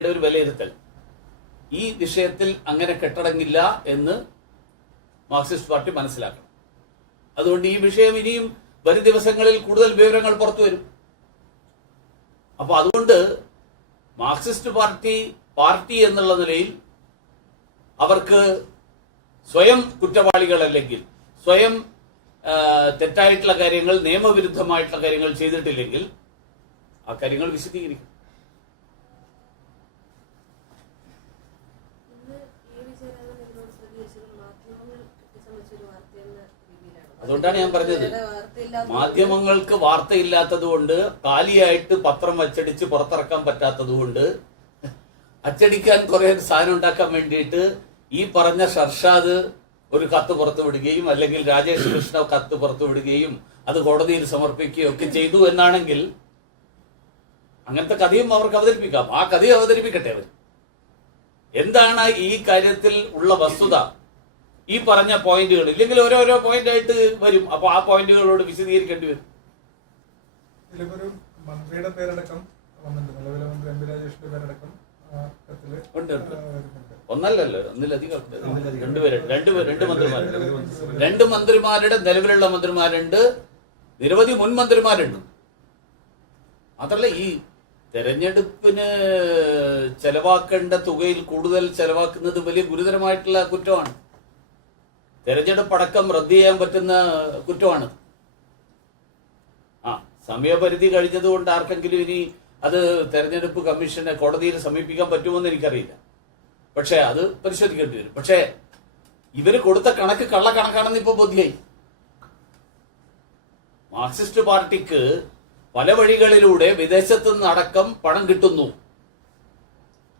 ഒരു വിലയിരുത്തൽ. ഈ വിഷയത്തിൽ അങ്ങനെ കെട്ടടങ്ങില്ല എന്ന് മാർക്സിസ്റ്റ് പാർട്ടി മനസ്സിലാക്കണം. അതുകൊണ്ട് ഈ വിഷയം ഇനിയും വരും ദിവസങ്ങളിൽ കൂടുതൽ വിവരങ്ങൾ പുറത്തു വരും. അപ്പൊ അതുകൊണ്ട് മാർക്സിസ്റ്റ് പാർട്ടി പാർട്ടി എന്നുള്ള നിലയിൽ അവർക്ക് സ്വയം കുറ്റവാളികളല്ലെങ്കിൽ സ്വയം തെറ്റായിട്ടുള്ള കാര്യങ്ങൾ നിയമവിരുദ്ധമായിട്ടുള്ള കാര്യങ്ങൾ ചെയ്തിട്ടില്ലെങ്കിൽ ആ കാര്യങ്ങൾ വിശദീകരിക്കും ഇന്ന് ഈ വിജയരാഘവൻ എന്നോട് പ്രതികരിച്ചത് മാധ്യമങ്ങൾ കെട്ടിച്ചമച്ച ഒരു വാർത്തയെന്ന രീതിയിലാണ്. അതുകൊണ്ടാണ് ഞാൻ പറഞ്ഞത്. മാധ്യമങ്ങൾക്ക് വാർത്തയില്ലാത്തത് കൊണ്ട് കാലിയായിട്ട് പത്രം അച്ചടിച്ച് പുറത്തിറക്കാൻ പറ്റാത്തത് കൊണ്ട് അച്ചടിക്കാൻ കുറെ സാധനം ഉണ്ടാക്കാൻ വേണ്ടിയിട്ട് ഈ പറഞ്ഞ ഷർഷാദ് ഒരു കത്ത് പുറത്തു വിടുകയും അല്ലെങ്കിൽ രാജേഷ് കൃഷ്ണ കത്ത് പുറത്തു വിടുകയും അത് കോടതിയിൽ സമർപ്പിക്കുകയും ഒക്കെ ചെയ്തു എന്നാണെങ്കിൽ അങ്ങനത്തെ കഥയും അവർക്ക് അവതരിപ്പിക്കാം. ആ കഥയും അവതരിപ്പിക്കട്ടെ അവർ എന്താണ് ഈ കാര്യത്തിൽ ഉള്ള വസ്തുത? ഈ പറഞ്ഞ പോയിന്റുകൾ ഇല്ലെങ്കിൽ ഓരോരോ പോയിന്റ് ആയിട്ട് വരും. അപ്പൊ ആ പോയിന്റുകളോട് വിശദീകരിക്കേണ്ടി വരും. മന്ത്രിയുടെ പേരടക്കം വന്നിട്ടുണ്ട്. നിലവിലെ മന്ത്രി എം പി രാജേഷിന്റെ പേരടക്കം ഉണ്ട്, ഉണ്ട്. ഒന്നല്ലല്ലോ ഒന്നിലധികം ഉണ്ട്. രണ്ടുപേരുണ്ട് രണ്ട് രണ്ട് മന്ത്രിമാരുണ്ട്. രണ്ട് മന്ത്രിമാരുടെ നിലവിലുള്ള മന്ത്രിമാരുണ്ട്. നിരവധി മുൻ മന്ത്രിമാരുണ്ട്. മാത്രല്ല ഈ തെരഞ്ഞെടുപ്പിന് ചെലവാക്കേണ്ട തുകയിൽ കൂടുതൽ ചെലവാക്കുന്നത് വലിയ ഗുരുതരമായിട്ടുള്ള കുറ്റമാണ്. തെരഞ്ഞെടുപ്പ് അടക്കം റദ്ദ് ചെയ്യാൻ പറ്റുന്ന കുറ്റമാണ്. ആ സമയപരിധി കഴിഞ്ഞതുകൊണ്ട് ആർക്കെങ്കിലും ഇനി അത് തെരഞ്ഞെടുപ്പ് കമ്മീഷനെ കോടതിയിൽ സമീപിക്കാൻ പറ്റുമെന്ന് എനിക്കറിയില്ല. പക്ഷേ അത് പരിശോധിക്കേണ്ടി വരും. പക്ഷേ ഇവർ കൊടുത്ത കണക്ക് കള്ള കണക്കാണെന്ന് ഇപ്പൊ ബോധ്യായി. മാർക്സിസ്റ്റ് പാർട്ടിക്ക് പല വഴികളിലൂടെ വിദേശത്തു നിന്ന് അടക്കം പണം കിട്ടുന്നു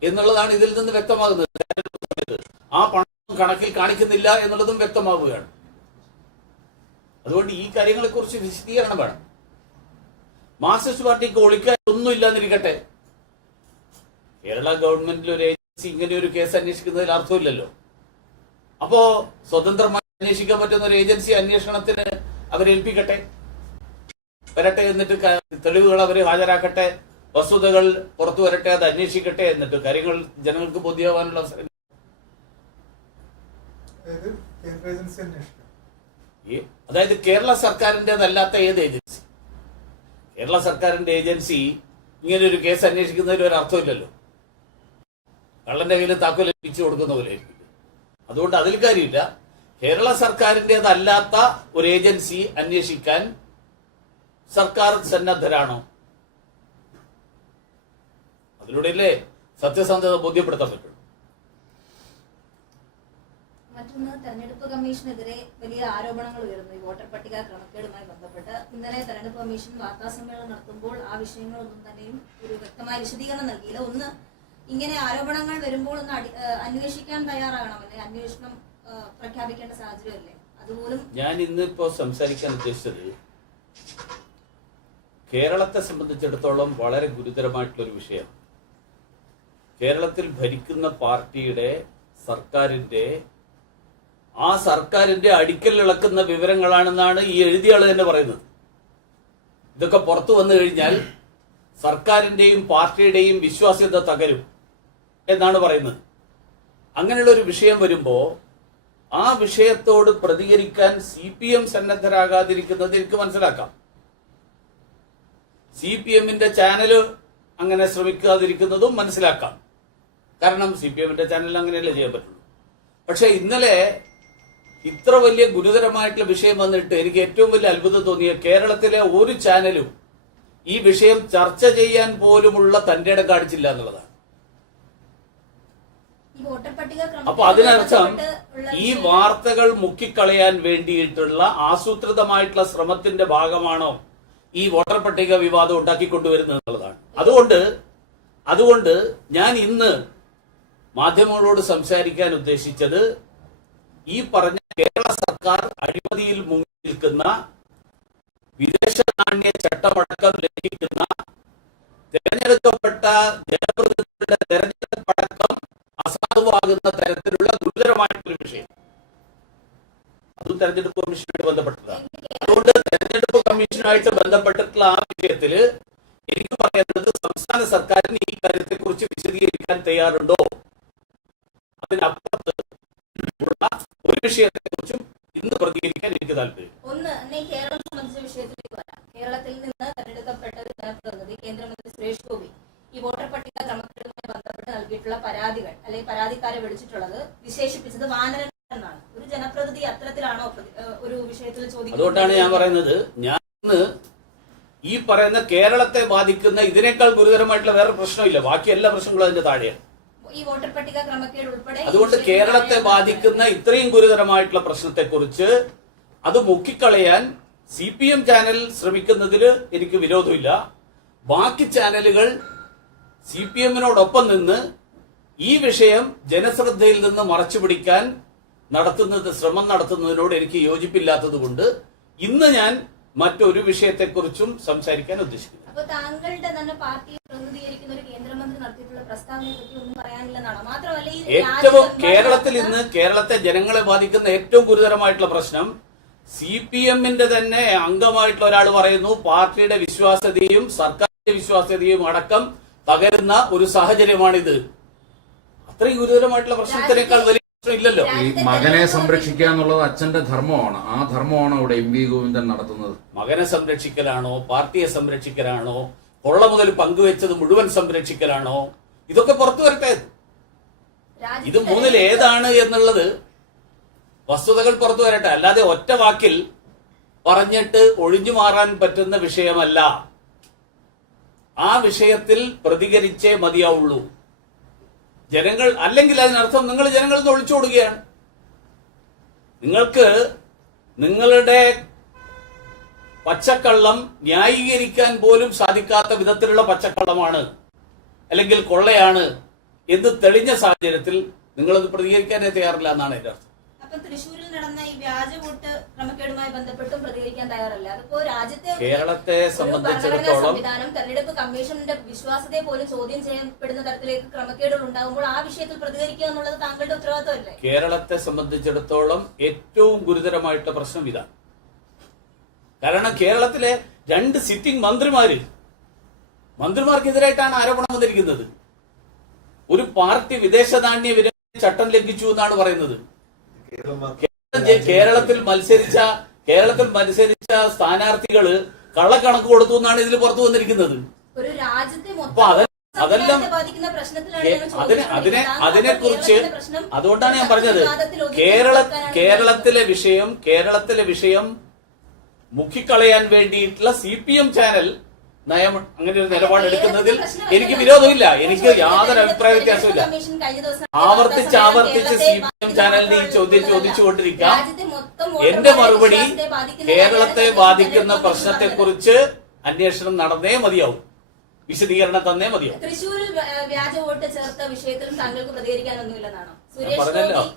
എന്നുള്ളതാണ് ഇതിൽ നിന്ന് വ്യക്തമാകുന്നത്. ആ പണം കണക്കിൽ കാണിക്കുന്നില്ല എന്നുള്ളതും വ്യക്തമാവുകയാണ്. അതുകൊണ്ട് ഈ കാര്യങ്ങളെക്കുറിച്ച് വിശദീകരണം വേണം. മാർക്സിസ്റ്റ് പാർട്ടിക്ക് ഒളിക്കാൻ ഒന്നും ഇല്ലാന്നിരിക്കട്ടെ കേരള ഗവൺമെന്റിൽ ഒരു ഏജൻസി ഇങ്ങനെ ഒരു കേസ് അന്വേഷിക്കുന്നതിൽ അർത്ഥമില്ലല്ലോ. അപ്പോ സ്വതന്ത്രമായി അന്വേഷിക്കാൻ പറ്റുന്ന ഒരു ഏജൻസി അന്വേഷണത്തിന് അവരേൽപ്പിക്കട്ടെ വരട്ടെ എന്നിട്ട് തെളിവുകൾ അവർ ഹാജരാക്കട്ടെ? വസ്തുതകൾ പുറത്തു വരട്ടെ അത് അന്വേഷിക്കട്ടെ എന്നിട്ട് കാര്യങ്ങൾ ജനങ്ങൾക്ക് ബോധ്യമാവാനുള്ള അവസരം അതായത് കേരള സർക്കാരിന്റെതല്ലാത്ത ഏത് ഏജൻസി? കേരള സർക്കാരിന്റെ ഏജൻസി ഇങ്ങനെ ഒരു കേസ് അന്വേഷിക്കുന്നതിൽ ഒരു അർത്ഥമില്ലല്ലോ. കള്ളന്റെ കയ്യിൽ താക്കോൽ ലഭിച്ചു കൊടുക്കുന്ന പോലെ അതുകൊണ്ട് അതിൽ കാര്യമില്ല. കേരള സർക്കാരിന്റെതല്ലാത്ത ഒരു ഏജൻസി അന്വേഷിക്കാൻ സർക്കാർ സന്നദ്ധരാണോ? അതിലൂടെയല്ലേ സത്യസന്ധത ബോധ്യപ്പെടുത്താൻ പറ്റുള്ളൂ. മറ്റൊന്ന് തെരഞ്ഞെടുപ്പ് കമ്മീഷനെതിരെ വലിയ ആരോപണങ്ങൾ ഉയർന്നു. ഈ വോട്ടർ പട്ടിക ക്രമക്കേടുമായി ബന്ധപ്പെട്ട് ഇന്നലെ തെരഞ്ഞെടുപ്പ് കമ്മീഷൻ വാർത്താ സമ്മേളനം നടത്തുമ്പോൾ ആ വിഷയങ്ങളൊന്നും തന്നെയും ഒരു വ്യക്തമായ വിശദീകരണം നൽകിയില്ല. ഒന്ന് ഇങ്ങനെ ആരോപണങ്ങൾ വരുമ്പോൾ ഒന്ന് അന്വേഷിക്കാൻ തയ്യാറാകണം. അല്ലെ? അന്വേഷണം പ്രഖ്യാപിക്കേണ്ട സാഹചര്യമല്ലേ? അതുപോലും ഞാൻ ഇന്നിപ്പോ സംസാരിക്കാൻ ഉദ്ദേശിച്ചത് കേരളത്തെ സംബന്ധിച്ചിടത്തോളം വളരെ ഗുരുതരമായിട്ടുള്ള ഒരു വിഷയം കേരളത്തിൽ ഭരിക്കുന്ന പാർട്ടിയുടെ സർക്കാരിന്റെ ആ സർക്കാരിന്റെ അടിക്കൽ ഇളക്കുന്ന വിവരങ്ങളാണെന്നാണ് ഈ എഴുതിയ ആൾ തന്നെ പറയുന്നത്. ഇതൊക്കെ പുറത്തു വന്നു കഴിഞ്ഞാൽ സർക്കാരിന്റെയും പാർട്ടിയുടെയും വിശ്വാസ്യത തകരും എന്നാണ് പറയുന്നത്. അങ്ങനെയുള്ള ഒരു വിഷയം വരുമ്പോ ആ വിഷയത്തോട് പ്രതികരിക്കാൻ സി പി എം സന്നദ്ധരാകാതിരിക്കുന്നത് എനിക്ക് മനസ്സിലാക്കാം. സി പി എമ്മിന്റെ ചാനൽ അങ്ങനെ ശ്രമിക്കാതിരിക്കുന്നതും മനസ്സിലാക്കാം. കാരണം സി പി എമ്മിന്റെ ചാനൽ അങ്ങനെയല്ലേ ചെയ്യാൻ പറ്റുള്ളൂ. പക്ഷെ ഇന്നലെ ഇത്ര വലിയ ഗുരുതരമായിട്ടുള്ള വിഷയം വന്നിട്ട് എനിക്ക് ഏറ്റവും വലിയ അത്ഭുതം തോന്നിയ കേരളത്തിലെ ഒരു ചാനലും ഈ വിഷയം ചർച്ച ചെയ്യാൻ പോലുമുള്ള തന്റെ ഇടം കാണിച്ചില്ല എന്നുള്ളതാണ്. അപ്പൊ അതിനർത്ഥം ഈ വാർത്തകൾ മുക്കിക്കളയാൻ വേണ്ടിയിട്ടുള്ള ആസൂത്രിതമായിട്ടുള്ള ശ്രമത്തിന്റെ ഭാഗമാണോ ഈ വോട്ടർ പട്ടിക വിവാദം ഉണ്ടാക്കിക്കൊണ്ടുവരുന്നത് എന്നുള്ളതാണ്. അതുകൊണ്ട് അതുകൊണ്ട് ഞാൻ ഇന്ന് മാധ്യമങ്ങളോട് സംസാരിക്കാൻ ഉദ്ദേശിച്ചത് ഈ പറഞ്ഞ കേരള സർക്കാർ അഴിമതിയിൽ മുങ്ങി നിൽക്കുന്ന വിദേശ നാണ്യ ചട്ടമടക്കം ലംഘിക്കുന്ന തെരഞ്ഞെടുക്കപ്പെട്ട ജനപ്രതിനിധികളുടെ തെരഞ്ഞെടുപ്പടക്കം അസാധുവാകുന്ന തരത്തിലുള്ള ഗുരുതരമായിട്ടുള്ള വിഷയം. അതും തെരഞ്ഞെടുപ്പ് കമ്മീഷനുമായി ബന്ധപ്പെട്ടതാണ്. അതുകൊണ്ട് തെരഞ്ഞെടുപ്പ് കമ്മീഷനുമായിട്ട് ബന്ധപ്പെട്ടിട്ടുള്ള ആ വിഷയത്തിൽ എനിക്ക് പറയുന്നത് സംസ്ഥാന സർക്കാരിന് ഈ കാര്യത്തെക്കുറിച്ച് വിശദീകരിക്കാൻ തയ്യാറുണ്ടോ? അതിനപ്പുറത്ത് ഉള്ള ഒരു വിഷയത്തെ കുറിച്ചും ഇന്ന് പ്രതികരിക്കാൻ എനിക്ക് താല്പര്യം. ഒന്ന് നീ കേരളം സംബന്ധിച്ച വിഷയത്തിലേക്ക് വരാം. കേരളത്തിൽ നിന്ന് തെരഞ്ഞെടുക്കപ്പെട്ട ഒരു ജനപ്രതിനിധി കേന്ദ്രമന്ത്രി സുരേഷ് ഗോപി ഈ വോട്ടർ പട്ടിക ക്രമക്കേടുമായി ബന്ധപ്പെട്ട് നൽകിയിട്ടുള്ള പരാതികൾ അല്ലെങ്കിൽ പരാതിക്കാരെ വിളിച്ചിട്ടുള്ളത് വിശേഷിപ്പിച്ചത് വാനരൻ എന്നാണ്. ഒരു ജനപ്രതിനിധി അത്തരത്തിലാണോ ഒരു വിഷയത്തിൽ ചോദിക്കുന്നത്? അതുകൊണ്ടാണ് ഞാൻ പറയുന്നത് ഞാൻ ഈ പറയുന്ന കേരളത്തെ ബാധിക്കുന്ന ഇതിനേക്കാൾ ഗുരുതരമായിട്ടുള്ള വേറെ പ്രശ്നമില്ല. ബാക്കി എല്ലാ പ്രശ്നങ്ങളും അതിന്റെ താഴെയാണ്. അതുകൊണ്ട് കേരളത്തെ ബാധിക്കുന്ന ഇത്രയും ഗുരുതരമായിട്ടുള്ള പ്രശ്നത്തെക്കുറിച്ച് അത് മുക്കിക്കളയാൻ സി പി എം ചാനൽ ശ്രമിക്കുന്നതിൽ എനിക്ക് വിരോധമില്ല. ബാക്കി ചാനലുകൾ സി പി എമ്മിനോടൊപ്പം നിന്ന് ഈ വിഷയം ജനശ്രദ്ധയിൽ നിന്ന് മറച്ചു പിടിക്കാൻ നടത്തുന്നത് ശ്രമം നടത്തുന്നതിനോട് എനിക്ക് യോജിപ്പില്ലാത്തതുകൊണ്ട് ഇന്ന് ഞാൻ മറ്റൊരു വിഷയത്തെക്കുറിച്ചും സംസാരിക്കാൻ ഉദ്ദേശിക്കുന്നു. താങ്കളുടെ തന്നെ പാർട്ടിയെ പ്രതിനിധീകരിക്കുന്ന ഒരു കേന്ദ്രമന്ത്രി നടത്തിയിട്ടുള്ള പ്രസ്താവനയെ പറ്റി ഏറ്റവും കേരളത്തിൽ ഇന്ന് കേരളത്തെ ജനങ്ങളെ ബാധിക്കുന്ന ഏറ്റവും ഗുരുതരമായിട്ടുള്ള പ്രശ്നം സി പി എമ്മിന്റെ തന്നെ അംഗമായിട്ടുള്ള ഒരാൾ പറയുന്നു പാർട്ടിയുടെ വിശ്വാസ്യതയും സർക്കാരിന്റെ വിശ്വാസ്യതയും അടക്കം തകരുന്ന ഒരു സാഹചര്യമാണിത്. അത്രയും ഗുരുതരമായിട്ടുള്ള പ്രശ്നത്തിനേക്കാൾ വലിയ പ്രശ്നം ഇല്ലല്ലോ. ഈ മകനെ സംരക്ഷിക്കുക എന്നുള്ളത് അച്ഛന്റെ ധർമ്മമാണ്. ആ ധർമ്മമാണ് അവിടെ എം വി ഗോവിന്ദൻ നടത്തുന്നത്. മകനെ സംരക്ഷിക്കലാണോ? പാർട്ടിയെ സംരക്ഷിക്കലാണോ? കൊള്ള മുതൽ പങ്കുവെച്ചത് മുഴുവൻ സംരക്ഷിക്കലാണോ? ഇതൊക്കെ പുറത്തു വരട്ടെ. ഇത് മൂന്നിൽ ഏതാണ് എന്നുള്ളത് വസ്തുതകൾ പുറത്തു വരട്ടെ. അല്ലാതെ ഒറ്റ വാക്കിൽ പറഞ്ഞിട്ട് ഒഴിഞ്ഞു മാറാൻ പറ്റുന്ന വിഷയമല്ല. ആ വിഷയത്തിൽ പ്രതികരിച്ചേ മതിയാവുള്ളൂ. ജനങ്ങൾ അല്ലെങ്കിൽ അതിനർത്ഥം നിങ്ങൾ ജനങ്ങളിൽ നിന്ന് ഒളിച്ചോടുകയാണ് നിങ്ങൾക്ക് നിങ്ങളുടെ പച്ചക്കള്ളം ന്യായീകരിക്കാൻ പോലും സാധിക്കാത്ത വിധത്തിലുള്ള പച്ചക്കള്ളമാണ് അല്ലെങ്കിൽ കൊള്ളയാണ് എന്ന് തെളിഞ്ഞ സാഹചര്യത്തിൽ നിങ്ങളത് പ്രതികരിക്കാനേ തയ്യാറില്ല എന്നാണ് എന്റെ അർത്ഥം. അപ്പൊ തൃശ്ശൂരിൽ നടന്ന ഈ വ്യാജ വോട്ട് ക്രമക്കേടുമായി ബന്ധപ്പെട്ടും പ്രതികരിക്കാൻ തയ്യാറല്ല. അതിപ്പോ രാജ്യത്തെ കേരളത്തെ സംബന്ധിച്ചിടത്തോളം തെരഞ്ഞെടുപ്പ് കമ്മീഷന്റെ വിശ്വാസത്തെ പോലും ചോദ്യം ചെയ്യപ്പെടുന്ന തരത്തിലേക്ക് ക്രമക്കേടുകൾ ഉണ്ടാകുമ്പോൾ ആ വിഷയത്തിൽ പ്രതികരിക്കുക എന്നുള്ളത് താങ്കളുടെ ഉത്തരവാദിത്തമല്ലേ കേരളത്തെ സംബന്ധിച്ചിടത്തോളം ഏറ്റവും ഗുരുതരമായിട്ടുള്ള പ്രശ്നം ഇതാണ് കാരണം കേരളത്തിലെ രണ്ട് സിറ്റിംഗ് മന്ത്രിമാര് മന്ത്രിമാർക്കെതിരായിട്ടാണ് ആരോപണം വന്നിരിക്കുന്നത്. ഒരു പാർട്ടി വിദേശ നാണ്യ വിനിമയ ചട്ടം ലംഘിച്ചു എന്നാണ് പറയുന്നത്. കേരളത്തിൽ മത്സരിച്ച കേരളത്തിൽ മത്സരിച്ച സ്ഥാനാർത്ഥികൾ കള്ളക്കണക്ക് കൊടുത്തു എന്നാണ് ഇതിൽ പുറത്തു വന്നിരിക്കുന്നത്. അപ്പൊ അതെല്ലാം അതിനെ അതിനെ കുറിച്ച് അതുകൊണ്ടാണ് ഞാൻ പറഞ്ഞത്. കേരള കേരളത്തിലെ വിഷയം കേരളത്തിലെ വിഷയം മുക്കിക്കളയാൻ വേണ്ടിയിട്ടുള്ള സി പി എം ചാനൽ നയം അങ്ങനെ ഒരു നിലപാടെടുക്കുന്നതിൽ എനിക്ക് വിരോധമില്ല. എനിക്ക് യാതൊരു അഭിപ്രായ വ്യത്യാസമില്ല ആവർത്തിച്ച് ആവർത്തിച്ച് സി പി എം ചാനലിന്റെ ഈ ചോദ്യം ചോദിച്ചുകൊണ്ടിരിക്കാം. എന്റെ മറുപടി കേരളത്തെ ബാധിക്കുന്ന പ്രശ്നത്തെ പ്രശ്നത്തെക്കുറിച്ച് അന്വേഷണം നടന്നേ മതിയാവും. വിശദീകരണം തന്നേ മതിയാവും. തൃശ്ശൂരിൽ വ്യ- വ്യാജ വോട്ട് ചേർത്ത വിഷയത്തിലും താങ്കൾക്ക് പ്രതികരിക്കാനൊന്നുമില്ലെന്നാണോ? പറഞ്ഞല്ലോ.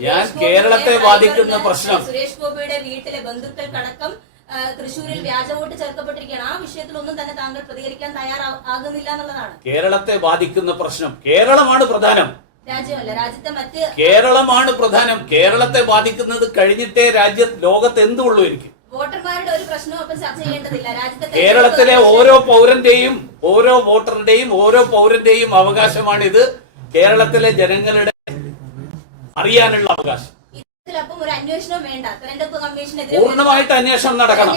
ഞാൻ കേരളത്തെ ബാധിക്കുന്ന പ്രശ്നം. സുരേഷ് ഗോപിയുടെ വീട്ടിലെ ബന്ധുക്കൾക്കടക്കം ആ, തൃശ്ശൂരിൽ വ്യാജ വോട്ട് ചേർക്കപ്പെട്ടിരിക്കുകയാണ്. ആ വിഷയത്തിൽ ഒന്നും തന്നെ താങ്കൾ പ്രതികരിക്കാൻ തയ്യാറാകുന്നില്ല എന്നുള്ളതാണ് കേരളത്തെ ബാധിക്കുന്ന പ്രശ്നം കേരളമാണ് പ്രധാനം. രാജ്യമല്ല രാജ്യത്തെ മറ്റ് കേരളമാണ് പ്രധാനം. കേരളത്തെ ബാധിക്കുന്നത് കഴിഞ്ഞിട്ടേ രാജ്യ ലോകത്ത് എന്തുള്ളൂ എനിക്ക്. വോട്ടർമാരുടെ ഒരു പ്രശ്നവും അപ്പം ചർച്ച ചെയ്യേണ്ടതില്ല. രാജ്യത്തെ കേരളത്തിലെ ഓരോ പൗരന്റെയും ഓരോ വോട്ടറിന്റെയും ഓരോ പൗരന്റെയും അവകാശമാണിത്. കേരളത്തിലെ ജനങ്ങളുടെ അറിയാനുള്ള അവകാശം. പൂർണമായിട്ട് അന്വേഷണം നടക്കണം.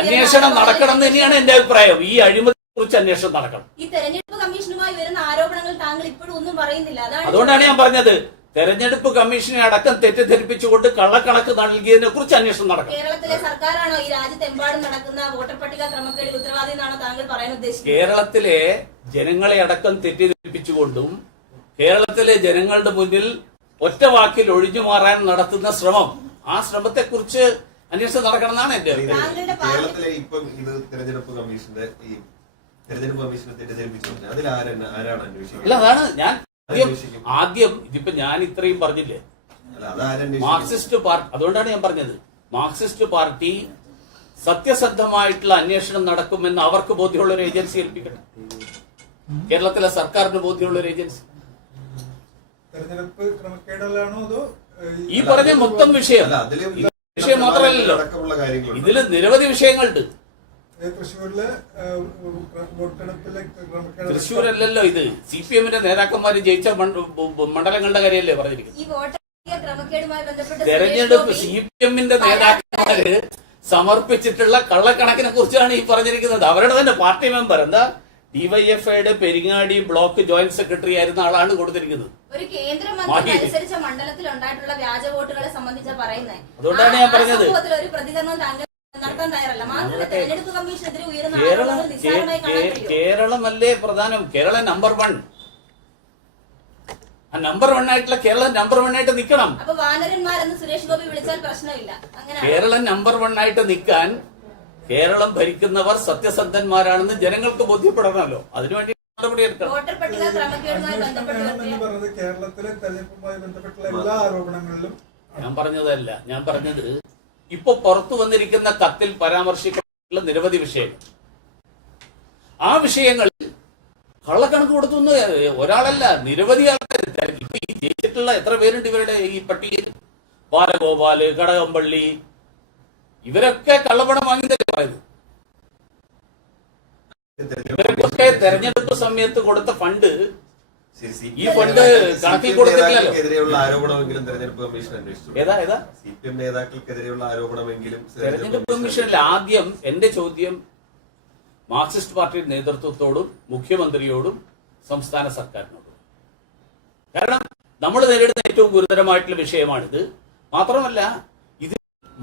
അന്വേഷണം നടക്കണം എന്ന് തന്നെയാണ് എന്റെ അഭിപ്രായം. ഈ അഴിമതി കുറിച്ച് അന്വേഷണം നടക്കണം. ഈ തെരഞ്ഞെടുപ്പ് കമ്മീഷനുമായി വരുന്ന ആരോപണങ്ങൾ താങ്കൾ ഇപ്പോഴും ഒന്നും പറയുന്നില്ല. അതുകൊണ്ടാണ് ഞാൻ പറഞ്ഞത്. തെരഞ്ഞെടുപ്പ് കമ്മീഷനെ അടക്കം തെറ്റിദ്ധരിപ്പിച്ചുകൊണ്ട് കള്ളക്കണക്ക് നൽകിയതിനെ കുറിച്ച് അന്വേഷണം നടക്കും കേരളത്തിലെ സർക്കാരാണോ ഈ രാജ്യത്തെമ്പാടും നടക്കുന്ന വോട്ടർ പട്ടിക ക്രമക്കേടിൽ ഉത്തരവാദി എന്നാണ് താങ്കൾ പറയാൻ ഉദ്ദേശിക്കുന്നത്? കേരളത്തിലെ ജനങ്ങളെ അടക്കം തെറ്റിദ്ധരിപ്പിച്ചുകൊണ്ടും കേരളത്തിലെ ജനങ്ങളുടെ മുന്നിൽ ഒറ്റ വാക്കിൽ ഒഴിഞ്ഞു മാറാൻ നടത്തുന്ന ശ്രമം. ആ ശ്രമത്തെ കുറിച്ച് അന്വേഷണം നടക്കണം എന്നാണ് എന്റെ അഭിപ്രായം. കേരളത്തിലെ ഇപ്പം ഇത് തെരഞ്ഞെടുപ്പ് കമ്മീഷന്റെ ഈ തെരഞ്ഞെടുപ്പ് കമ്മീഷനെ തെറ്റിദ്ധരിപ്പിച്ചു അതിൽ ആരാണ് ആരാണ് അല്ല അന്വേഷിക്കുന്നത് അതാണ് ഞാൻ ആദ്യം ആദ്യം ഇതിപ്പോ ഞാൻ ഇത്രയും പറഞ്ഞില്ലേ? അല്ല മാർക്സിസ്റ്റ് പാർട്ടി അതുകൊണ്ടാണ് ഞാൻ പറഞ്ഞത്. മാർക്സിസ്റ്റ് പാർട്ടി സത്യസന്ധമായിട്ടുള്ള അന്വേഷണം നടക്കുമെന്ന് അവർക്ക് ബോധ്യമുള്ള ഒരു ഏജൻസി ഏൽപ്പിക്കണം. കേരളത്തിലെ സർക്കാരിന് ബോധ്യമുള്ള ഒരു ഏജൻസി. തെരഞ്ഞെടുപ്പ് ക്രമക്കേടല്ലാണോ അതോ ഈ പറഞ്ഞ മൊത്തം വിഷയം. അല്ല അതിലും വിഷയം മാത്രമല്ലല്ലോ. ഇതിൽ നിരവധി വിഷയങ്ങളുണ്ട്. തൃശ്ശൂരിലെ വോട്ടെടുപ്പിലെ തൃശ്ശൂരല്ലല്ലോ ഇത്. സി പി എമ്മിന്റെ നേതാക്കന്മാര് ജയിച്ച മണ്ഡലങ്ങളുടെ കാര്യമല്ലേ പറഞ്ഞിരിക്കുന്നത്. തെരഞ്ഞെടുപ്പ് സി പി എമ്മിന്റെ നേതാക്കന്മാര് സമർപ്പിച്ചിട്ടുള്ള കള്ളക്കണക്കിനെ കുറിച്ചാണ് ഈ പറഞ്ഞിരിക്കുന്നത്. അവരുടെ തന്നെ പാർട്ടി മെമ്പർ. എന്താ? ഡിവൈഎഫ്ഐയുടെ പെരിങ്ങാടി ബ്ലോക്ക് ജോയിന്റ് സെക്രട്ടറി ആയിരുന്ന ആളാണ് കൊടുത്തിരിക്കുന്നത്. ഒരു കേന്ദ്രമന്ത്രി അനുസരിച്ച മണ്ഡലത്തിൽ ഉണ്ടായിട്ടുള്ള വ്യാജ വോട്ടുകളെ സംബന്ധിച്ച പറയുന്നത് അതുകൊണ്ടാണ് ഞാൻ പറഞ്ഞത്. ഒരു പ്രതികരണം താങ്കൾ നടത്താൻ തയ്യാറല്ല. മാത്രമല്ല തെരഞ്ഞെടുപ്പ് കമ്മീഷനെതിരെ ഉയർന്ന കേരളമല്ലേ പ്രധാനം? Kerala number one number one ആയിട്ടുള്ള കേരളം നമ്പർ വൺ ആയിട്ട് നിൽക്കണം. അപ്പൊ വാനരന്മാരെന്ന് സുരേഷ് ഗോപി വിളിച്ചാൽ പ്രശ്നമില്ല. കേരളം നമ്പർ വൺ ആയിട്ട് നിൽക്കാൻ കേരളം ഭരിക്കുന്നവർ സത്യസന്ധന്മാരാണെന്ന് ജനങ്ങൾക്ക് ബോധ്യപ്പെടണമല്ലോ. അതിനുവേണ്ടി വോട്ടർ പട്ടിക ക്രമക്കേടുമായി ബന്ധപ്പെട്ട് കേരളത്തിലെ തെരഞ്ഞെടുപ്പുമായി ബന്ധപ്പെട്ടുള്ള എല്ലാ ആരോപണങ്ങളിലും ഞാൻ പറഞ്ഞതല്ല. ഞാൻ പറഞ്ഞത് ഇപ്പൊ പുറത്തു വന്നിരിക്കുന്ന കത്തിൽ പരാമർശിക്കുന്ന നിരവധി വിഷയങ്ങൾ. ആ വിഷയങ്ങളിൽ കള്ളക്കണക്ക് കൊടുത്തു എന്ന് ഒരാളല്ല നിരവധി ആൾക്കാർ ഇപ്പൊ ഈ ജയിച്ചിട്ടുള്ള എത്ര പേരുണ്ട് ഇവരുടെ ഈ പട്ടികയിൽ? ബാലഗോപാൽ കടകംപള്ളി ഇവരൊക്കെ കള്ളപ്പണം വാങ്ങിന്നല്ലേ പറയുന്നത്? ഇവർക്കൊക്കെ തെരഞ്ഞെടുപ്പ് സമയത്ത് കൊടുത്ത ഫണ്ട് ഈ ഫണ്ട് കണക്കിൽ കൊടുത്തിട്ടില്ലല്ലോ. ആരോപണമെങ്കിലും തെരഞ്ഞെടുപ്പ് കമ്മീഷൻ അന്വേഷിച്ചു ഏതാ ഏതാ? സി പി എം നേതാക്കൾക്കെതിരെയുള്ള ആരോപണമെങ്കിലും തെരഞ്ഞെടുപ്പ് കമ്മീഷനിൽ ആദ്യം എന്റെ ചോദ്യം മാർക്സിസ്റ്റ് പാർട്ടിയുടെ നേതൃത്വത്തോടും മുഖ്യമന്ത്രിയോടും സംസ്ഥാന സർക്കാരിനോടും. കാരണം നമ്മൾ നേരിടുന്ന ഏറ്റവും ഗുരുതരമായിട്ടുള്ള വിഷയമാണിത്. മാത്രമല്ല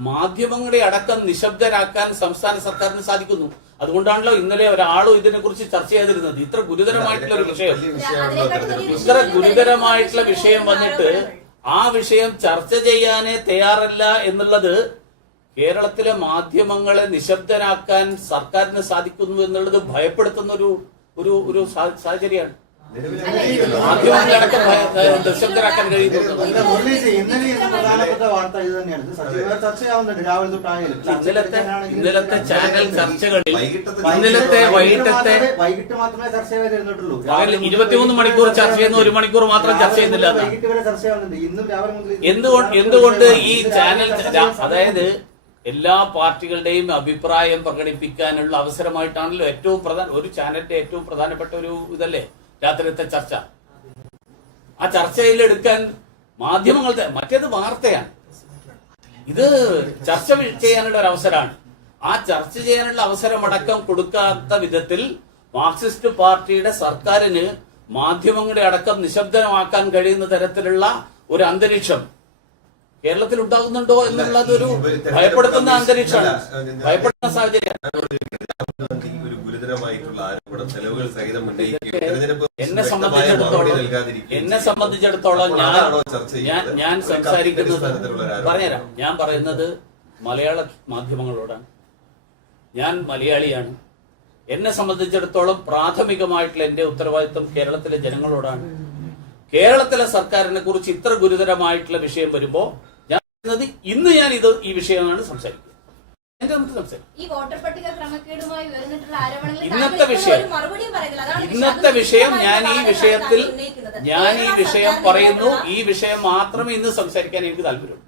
മാധ്യമങ്ങളെ അടക്കം നിശബ്ദരാക്കാൻ സംസ്ഥാന സർക്കാരിന് സാധിക്കുന്നു. അതുകൊണ്ടാണല്ലോ ഇന്നലെ ഒരാളും ഇതിനെക്കുറിച്ച് ചർച്ച ചെയ്തിരുന്നത്. ഇത്ര ഗുരുതരമായിട്ടുള്ള ഒരു വിഷയം. ഇത്ര ഗുരുതരമായിട്ടുള്ള വിഷയം വന്നിട്ട് ആ വിഷയം ചർച്ച ചെയ്യാനേ തയ്യാറല്ല എന്നുള്ളത് കേരളത്തിലെ മാധ്യമങ്ങളെ നിശബ്ദരാക്കാൻ സർക്കാരിന് സാധിക്കുന്നു എന്നുള്ളത് ഭയപ്പെടുത്തുന്ന ഒരു ഒരു ഒരു സാഹചര്യമാണ്. ഇന്നലത്തെ ഇന്നലത്തെ ചാനൽ ചർച്ചകളിൽ ഇന്നലത്തെ വൈകിട്ടത്തെ വൈകിട്ട് മാത്രമേ ചർച്ച ചെയ്തിരുന്നിട്ടുള്ളൂ ഇരുപത്തിമൂന്ന് മണിക്കൂർ ചർച്ച ചെയ്യുന്ന ഒരു മണിക്കൂർ മാത്രം ചർച്ച ചെയ്യുന്നില്ല എന്തുകൊണ്ട് എന്തുകൊണ്ട് ഈ ചാനൽ അതായത് എല്ലാ പാർട്ടികളുടെയും അഭിപ്രായം പ്രകടിപ്പിക്കാനുള്ള അവസരമായിട്ടാണല്ലോ ഏറ്റവും പ്രധാന ഒരു ചാനലിന്റെ ഏറ്റവും പ്രധാനപ്പെട്ട ഒരു ഇതല്ലേ? രാത്രിയത്തെ ചർച്ച. ആ ചർച്ചയിൽ എടുക്കാൻ മാധ്യമങ്ങൾ മറ്റേത് വാർത്തയാണ്. ഇത് ചർച്ച ചെയ്യാനുള്ള ഒരു അവസരമാണ്. ആ ചർച്ച ചെയ്യാനുള്ള അവസരമടക്കം കൊടുക്കാത്ത വിധത്തിൽ മാർക്സിസ്റ്റ് പാർട്ടിയുടെ സർക്കാരിന് മാധ്യമങ്ങളെ അടക്കം നിശബ്ദമാക്കാൻ കഴിയുന്ന തരത്തിലുള്ള ഒരു അന്തരീക്ഷം കേരളത്തിൽ ഉണ്ടാകുന്നുണ്ടോ എന്നുള്ളത് ഒരു ഭയപ്പെടുത്തുന്ന അന്തരീക്ഷമാണ്. ഭയപ്പെടുന്ന സാഹചര്യം. ഈ ഒരു ഗുരുതരമായിട്ടുള്ള ആരോപണം ചെലവുകൾ സഹിതം ഉന്നയിക്കുകയും തെരഞ്ഞെടുപ്പ് സംബന്ധിച്ചിടത്തോളം എന്നെ സംബന്ധിച്ചിടത്തോളം ഞാൻ ഞാൻ സംസാരിക്കുന്നത്. പറഞ്ഞുതരാം. ഞാൻ പറയുന്നത് മലയാള മാധ്യമങ്ങളോടാണ്. ഞാൻ മലയാളിയാണ്. എന്നെ സംബന്ധിച്ചിടത്തോളം പ്രാഥമികമായിട്ടുള്ള എന്റെ ഉത്തരവാദിത്വം കേരളത്തിലെ ജനങ്ങളോടാണ്. കേരളത്തിലെ സർക്കാരിനെ കുറിച്ച് ഇത്ര ഗുരുതരമായിട്ടുള്ള വിഷയം വരുമ്പോ ഞാൻ പറയുന്നത് ഇന്ന് ഞാൻ ഇത് ഈ വിഷയമാണ് സംസാരിക്കുന്നത് ഇന്നത്തെ വിഷയം. ഇന്നത്തെ വിഷയം ഞാൻ ഈ വിഷയത്തിൽ ഞാൻ ഈ വിഷയം പറയുന്നു. ഈ വിഷയം മാത്രമേ ഇന്ന് സംസാരിക്കാൻ എനിക്ക് താല്പര്യമുള്ളൂ.